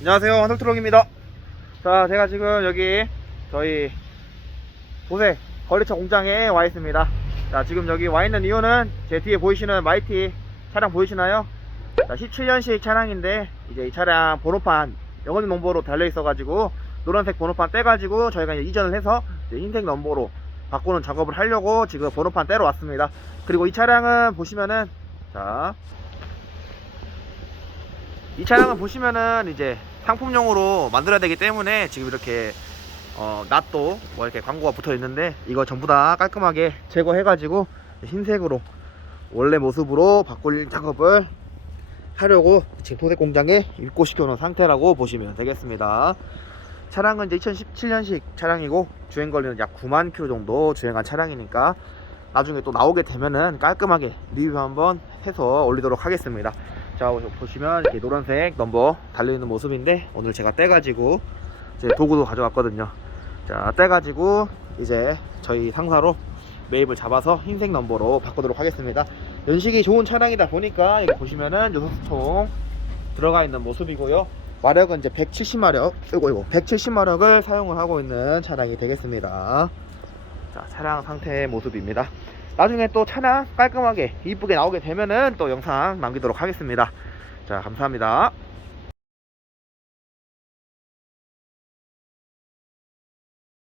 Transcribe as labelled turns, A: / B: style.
A: 안녕하세요. 한솔트럭입니다. 자 제가 지금 여기 저희 보세 거래처 공장에 와 있습니다. 자 지금 여기 와 있는 이유는 제 뒤에 보이시는 마이티 차량 보이시나요? 자 17년식 차량인데 이제 이 차량 번호판 영원 넘버로 달려 있어 가지고 노란색 번호판 떼 가지고 저희가 이제 이전을 해서 이제 흰색 넘버로 바꾸는 작업을 하려고 지금 번호판 떼러 왔습니다. 그리고 이 차량은 보시면은 자 이 차량은 보시면은 이제 상품용으로 만들어야 되기 때문에 지금 이렇게 어, 낫도 뭐 이렇게 광고가 붙어 있는데 이거 전부 다 깔끔하게 제거해가지고 흰색으로 원래 모습으로 바꿀 작업을 하려고 지금 토색 공장에 입고시켜 놓은 상태라고 보시면 되겠습니다. 차량은 이제 2017년식 차량이고 주행 거리는 약 9만 킬로 정도 주행한 차량이니까 나중에 또 나오게 되면은 깔끔하게 리뷰 한번 해서 올리도록 하겠습니다. 자 보시면 이렇게 노란색 넘버 달려있는 모습인데 오늘 제가 떼가지고 이제 도구도 가져왔거든요. 자 떼가지고 이제 저희 상사로 매입을 잡아서 흰색 넘버로 바꾸도록 하겠습니다. 연식이 좋은 차량이다 보니까 여기 보시면은 요소수통 들어가 있는 모습이고요. 마력은 이제 170마력 이거 이거 170마력을 사용을 하고 있는 차량이 되겠습니다. 자 차량 상태의 모습입니다 나중에 또 차량 깔끔하게 이쁘게 나오게 되면은 또 영상 남기도록 하겠습니다. 자, 감사합니다.